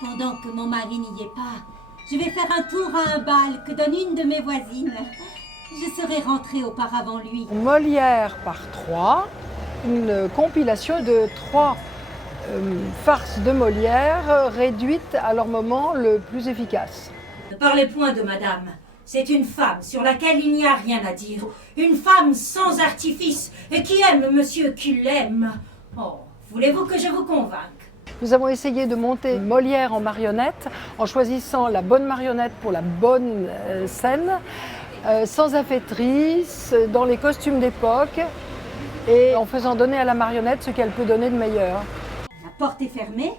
Pendant que mon mari n'y est pas, je vais faire un tour à un bal que donne une de mes voisines. Je serai rentrée auparavant lui. Molière par 3, une compilation de 3 farces de Molière réduites à leur moment le plus efficace. Ne parlez point de madame. C'est une femme sur laquelle il n'y a rien à dire. Une femme sans artifice et qui aime monsieur qui l'aime. Oh, voulez-vous que je vous convainque? Nous avons essayé de monter Molière en marionnette en choisissant la bonne marionnette pour la bonne scène, sans affaîtrice, dans les costumes d'époque et en faisant donner à la marionnette ce qu'elle peut donner de meilleur. La porte est fermée.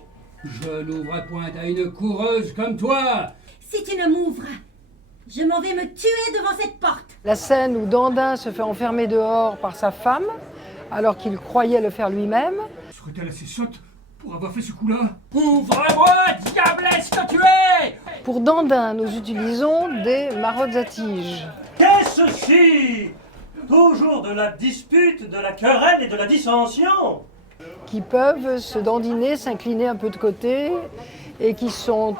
Je n'ouvre point à une coureuse comme toi. Si tu ne m'ouvres, je m'en vais me tuer devant cette porte. La scène où Dandin se fait enfermer dehors par sa femme, alors qu'il croyait le faire lui-même. Serait-elle assez sotte pour avoir fait ce coup-là? Ouvre-moi, diablesse que tu es! Pour Dandin, nous utilisons des marottes à tige. Qu'est-ce ci? Toujours de la dispute, de la querelle et de la dissension. Qui peuvent se dandiner, s'incliner un peu de côté et qui sont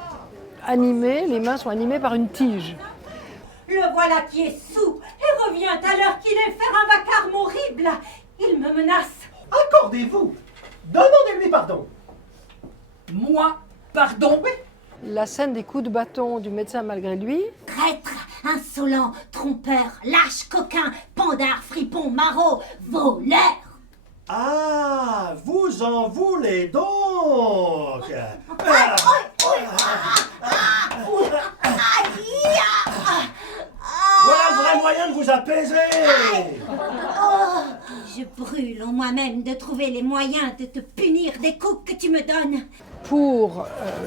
animés, les mains sont animées par une tige. Le voilà qui est soûl et revient à l'heure qu'il est faire un vacarme horrible. Il me menace. Accordez-vous. Demandez-lui pardon. Moi? Pardon? La scène des coups de bâton du médecin malgré lui. Traître, insolent, trompeur, lâche, coquin, pandard, fripon, maraud, voleur. Ah, vous en voulez donc? Voilà le vrai moyen de vous apaiser. Je brûle en moi-même de trouver les moyens de te punir des coups que tu me donnes. Pour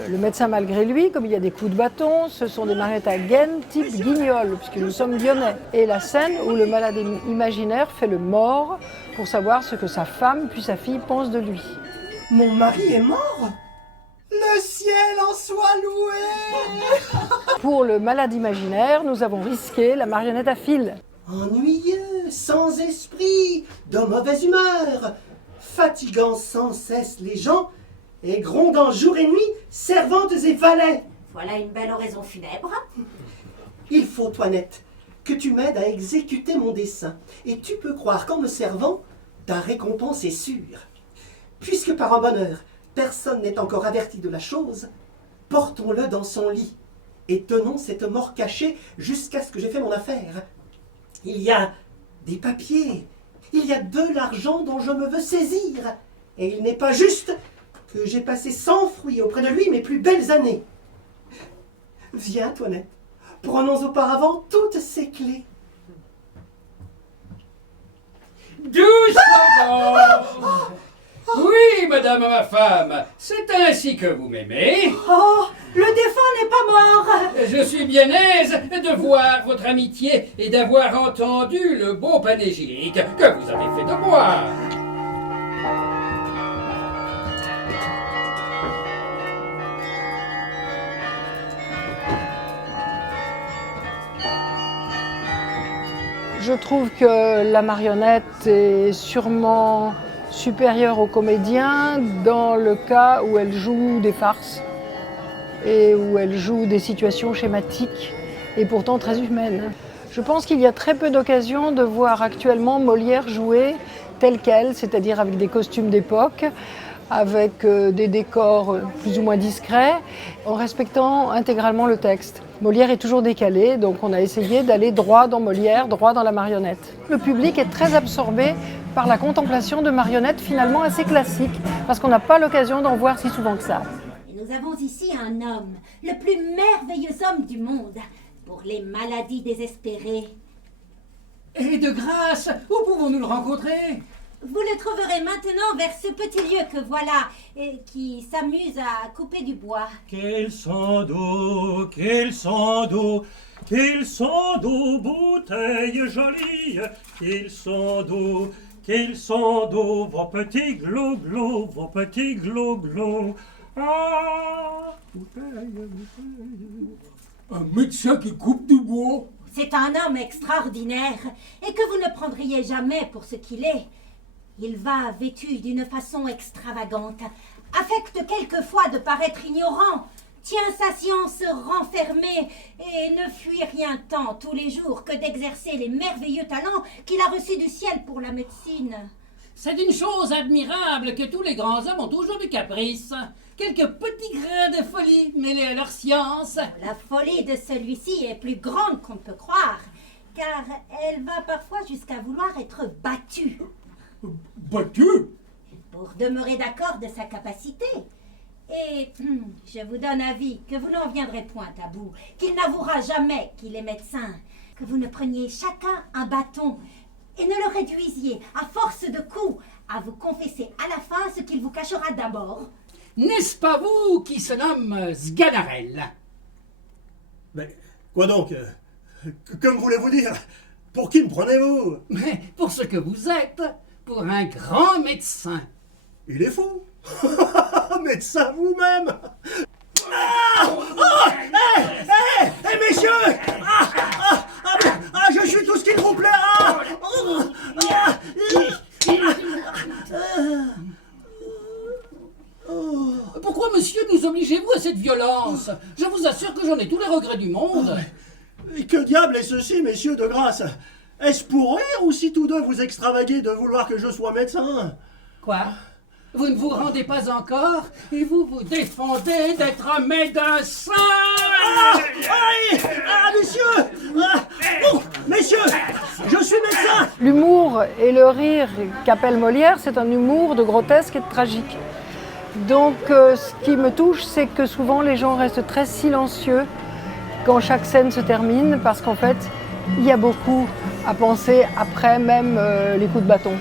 le médecin malgré lui, comme il y a des coups de bâton, ce sont des marionnettes à gaine type guignol, puisque nous sommes lyonnais. Et la scène où le malade imaginaire fait le mort pour savoir ce que sa femme puis sa fille pensent de lui. Mon mari est mort? Le ciel en soit loué! Pour le malade imaginaire, nous avons risqué la marionnette à fil. Ennuyeux, sans esprit, de mauvaise humeur, fatiguant sans cesse les gens et grondant jour et nuit servantes et valets. Voilà une belle oraison funèbre. Il faut, Toinette, que tu m'aides à exécuter mon dessein, et tu peux croire qu'en me servant, ta récompense est sûre. Puisque par un bonheur, personne n'est encore averti de la chose, portons-le dans son lit, et tenons cette mort cachée jusqu'à ce que j'ai fait mon affaire. Il y a des papiers, il y a de l'argent dont je me veux saisir, et il n'est pas juste que j'ai passé sans fruit auprès de lui mes plus belles années. Viens, Toinette, prenons auparavant toutes ces clés. Doucement! Oui, madame ma femme, c'est ainsi que vous m'aimez. Oh, le défunt n'est pas mort. Je suis bien aise de voir votre amitié et d'avoir entendu le beau panégyrique que vous avez fait de moi. Je trouve que la marionnette est sûrement supérieure au comédien dans le cas où elle joue des farces et où elle joue des situations schématiques et pourtant très humaines. Je pense qu'il y a très peu d'occasions de voir actuellement Molière jouer telle qu'elle, c'est-à-dire avec des costumes d'époque, avec des décors plus ou moins discrets, en respectant intégralement le texte. Molière est toujours décalé, donc on a essayé d'aller droit dans Molière, droit dans la marionnette. Le public est très absorbé par la contemplation de marionnettes finalement assez classiques, parce qu'on n'a pas l'occasion d'en voir si souvent que ça. Et nous avons ici un homme, le plus merveilleux homme du monde, pour les maladies désespérées. Et de grâce, où pouvons-nous le rencontrer? Vous le trouverez maintenant vers ce petit lieu que voilà, et qui s'amuse à couper du bois. Qu'il sont doux, qu'ils sont doux, qu'ils sont doux, bouteilles jolies, qu'ils sont doux, vos petits glo-glo, vos petits glo-glo. Ah, bouteille. Un médecin qui coupe du bois? C'est un homme extraordinaire, et que vous ne prendriez jamais pour ce qu'il est. Il va vêtu d'une façon extravagante, affecte quelquefois de paraître ignorant, tient sa science renfermée et ne fuit rien tant tous les jours que d'exercer les merveilleux talents qu'il a reçus du ciel pour la médecine. C'est une chose admirable que tous les grands hommes ont toujours du caprice. Quelques petits grains de folie mêlés à leur science. La folie de celui-ci est plus grande qu'on ne peut croire, car elle va parfois jusqu'à vouloir être battue. Battu? Pour demeurer d'accord de sa capacité. Et je vous donne avis que vous n'en viendrez point à bout, qu'il n'avouera jamais qu'il est médecin, que vous ne preniez chacun un bâton et ne le réduisiez, à force de coups, à vous confesser à la fin ce qu'il vous cachera d'abord. N'est-ce pas vous qui se nomme Sganarelle? Mais quoi donc? Que me voulez-vous dire? Pour qui me prenez-vous? Mais pour ce que vous êtes, pour un grand médecin. Il est fou. Médecin vous-même. Messieurs, je suis tout ce qu'il vous plaît. Pourquoi, monsieur, nous obligez-vous à cette violence? Je vous assure que j'en ai tous les regrets du monde. Que diable est ceci, messieurs, de grâce? Est-ce pour rire ou si tous deux vous extravaguez de vouloir que je sois médecin? Quoi? Vous ne vous rendez pas encore et vous vous défendez d'être médecin? Messieurs, je suis médecin. L'humour et le rire qu'appelle Molière, c'est un humour de grotesque et de tragique. Donc ce qui me touche, c'est que souvent les gens restent très silencieux quand chaque scène se termine, parce qu'en fait, il y a beaucoup à penser après même les coups de bâton.